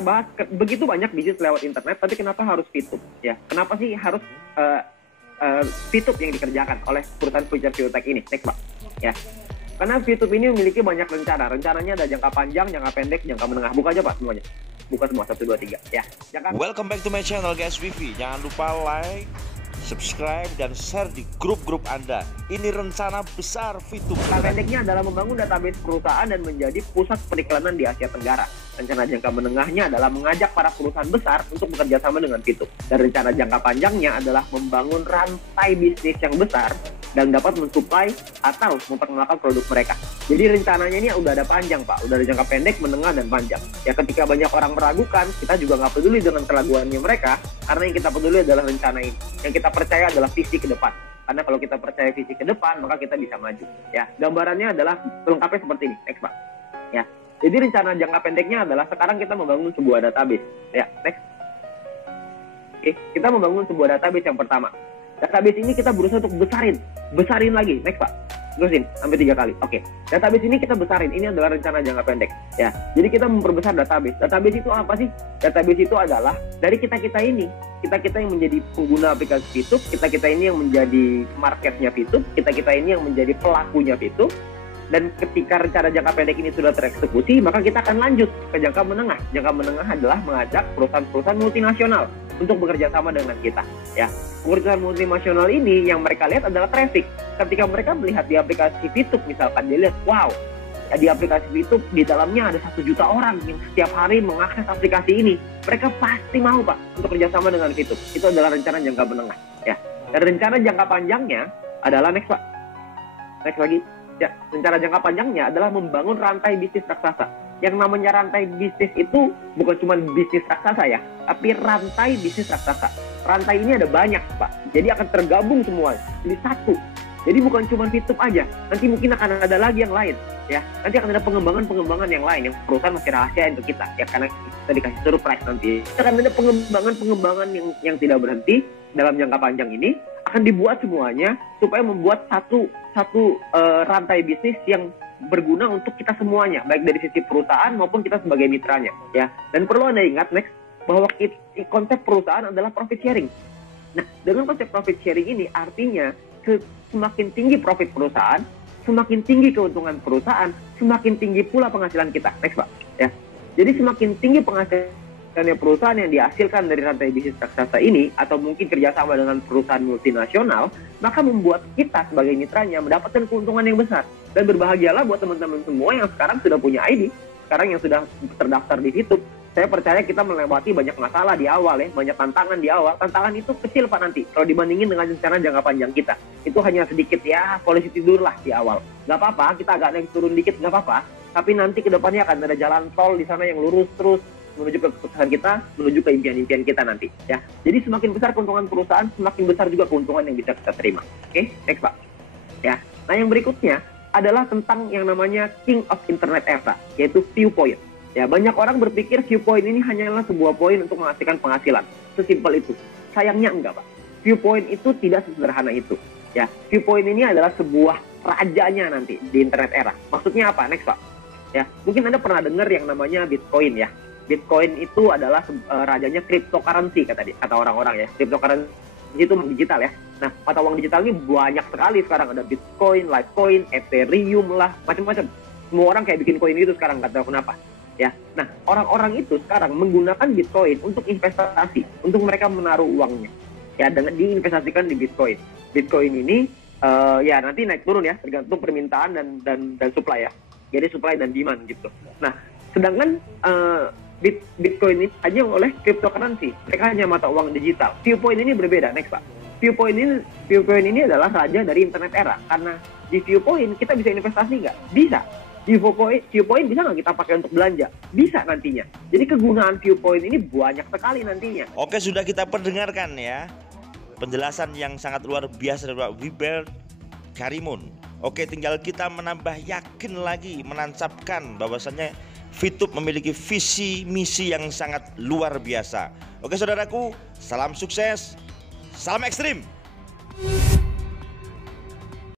bahas begitu banyak bisnis lewat internet, tapi kenapa harus VTube? Ya, kenapa sih harus VTube yang dikerjakan oleh perusahaan Future Tech ini? Next, Pak. Ya, karena VTube ini memiliki banyak rencana. Rencananya ada jangka panjang, jangka pendek, jangka menengah. Buka aja, Pak, semuanya. Buka semua 1, 2, 3. Ya. Welcome back to my channel, guys. Wifi. Jangan lupa like, subscribe, dan share di grup-grup Anda. Ini rencana besar VTube. Jangka pendeknya adalah membangun database perusahaan dan menjadi pusat periklanan di Asia Tenggara. Rencana jangka menengahnya adalah mengajak para perusahaan besar untuk bekerja sama dengan VTube. Dan rencana jangka panjangnya adalah membangun rantai bisnis yang besar dan dapat mensuplai atau memperkenalkan produk mereka. Jadi rencananya ini udah ada panjang, Pak. Udah ada jangka pendek, menengah, dan panjang. Ya, ketika banyak orang meragukan, kita juga nggak peduli dengan keraguannya mereka, karena yang kita peduli adalah rencana ini. Yang kita percaya adalah visi ke depan. Karena kalau kita percaya visi ke depan, maka kita bisa maju. Ya, gambarannya adalah lengkapnya seperti ini. Next, Pak. Ya, jadi rencana jangka pendeknya adalah sekarang kita membangun sebuah database. Ya, next. Oke, kita membangun sebuah database yang pertama. Database ini kita berusaha untuk besarin lagi. Next, Pak. Terusin sampai 3 kali. Oke. Database ini kita besarin. Ini adalah rencana jangka pendek. Ya. Jadi kita memperbesar database. Database itu apa sih? Database itu adalah dari kita-kita ini. Kita-kita yang menjadi pengguna aplikasi VTube, kita-kita ini yang menjadi marketnya VTube, kita-kita ini yang menjadi pelakunya VTube. Dan ketika rencana jangka pendek ini sudah tereksekusi, maka kita akan lanjut ke jangka menengah. Jangka menengah adalah mengajak perusahaan-perusahaan multinasional untuk bekerja sama dengan kita. Ya, perusahaan multinasional ini yang mereka lihat adalah traffic. Ketika mereka melihat di aplikasi VTube misalkan, dia lihat, wow, ya, di aplikasi VTube di dalamnya ada 1 juta orang yang setiap hari mengakses aplikasi ini. Mereka pasti mau, Pak, untuk kerjasama dengan VTube. Itu adalah rencana jangka menengah. Ya, dan rencana jangka panjangnya adalah next, Pak. Next lagi. Ya, rencana jangka panjangnya adalah membangun rantai bisnis raksasa. Yang namanya rantai bisnis itu bukan cuma bisnis raksasa ya, tapi rantai bisnis raksasa. Rantai ini ada banyak, Pak. Jadi akan tergabung semua jadi satu. Jadi bukan cuma VTube aja. Nanti mungkin akan ada lagi yang lain, ya. Nanti akan ada pengembangan yang lain yang perusahaan masih rahasiain ke kita, ya, karena kita dikasih surprise nanti. Akan ada pengembangan yang tidak berhenti dalam jangka panjang ini, akan dibuat semuanya supaya membuat satu rantai bisnis yang berguna untuk kita semuanya, baik dari sisi perusahaan maupun kita sebagai mitranya, ya. Dan perlu Anda ingat, next, bahwa konsep perusahaan adalah profit sharing. Nah, dengan konsep profit sharing ini artinya semakin tinggi profit perusahaan, semakin tinggi keuntungan perusahaan, semakin tinggi pula penghasilan kita. Next, Pak. Ya. Jadi semakin tinggi penghasilan perusahaan yang dihasilkan dari rantai bisnis raksasa ini, atau mungkin kerjasama dengan perusahaan multinasional, maka membuat kita sebagai mitranya mendapatkan keuntungan yang besar. Dan berbahagialah buat teman-teman semua yang sekarang sudah punya ID, sekarang yang sudah terdaftar di VTube. Saya percaya kita melewati banyak masalah di awal, ya, banyak tantangan di awal. Tantangan itu kecil, Pak, nanti kalau dibandingin dengan rencana jangka panjang kita. Itu hanya sedikit, ya, polisi tidur lah di awal. Nggak apa-apa, kita agak naik turun dikit, nggak apa-apa. Tapi nanti ke depannya akan ada jalan tol di sana yang lurus terus menuju ke kesuksesan kita, menuju ke impian-impian kita nanti, ya. Jadi semakin besar keuntungan perusahaan, semakin besar juga keuntungan yang bisa kita terima. Oke, next, Pak. Ya. Nah, yang berikutnya adalah tentang yang namanya King of Internet Era, yaitu Viewpoint. Ya, banyak orang berpikir Viewpoint ini hanyalah sebuah poin untuk menghasilkan penghasilan. Sesimpel itu. Sayangnya enggak, Pak. Viewpoint itu tidak sesederhana itu. Ya, Viewpoint ini adalah sebuah rajanya nanti di internet era. Maksudnya apa? Next, Pak. Ya, mungkin Anda pernah dengar yang namanya Bitcoin, ya. Bitcoin itu adalah rajanya cryptocurrency kata orang-orang, ya. Cryptocurrency itu digital, ya. Nah, mata uang digital ini banyak sekali sekarang. Ada Bitcoin, Litecoin, Ethereum lah, macam-macam. Semua orang kayak bikin koin itu sekarang, nggak tahu kenapa. Ya, nah, orang-orang itu sekarang menggunakan Bitcoin untuk investasi, untuk mereka menaruh uangnya, ya, dengan diinvestasikan di Bitcoin. Bitcoin ini, ya, nanti naik turun, ya, tergantung permintaan dan supply, ya. Jadi supply dan demand gitu. Nah, sedangkan Bitcoin ini hanya oleh cryptocurrency, mereka hanya mata uang digital. Viewpoint ini berbeda, next, Pak. Viewpoint ini adalah raja dari internet era, karena di Viewpoint kita bisa investasi nggak? Bisa. Di Viewpoint bisa nggak kita pakai untuk belanja? Bisa nantinya. Jadi kegunaan Viewpoint ini banyak sekali nantinya. Oke, sudah kita perdengarkan, ya, penjelasan yang sangat luar biasa dari Pak Wilbert Karimun. Oke, tinggal kita menambah yakin lagi, menancapkan bahwasannya VTube memiliki visi misi yang sangat luar biasa. Oke, saudaraku, salam sukses, salam ekstrim.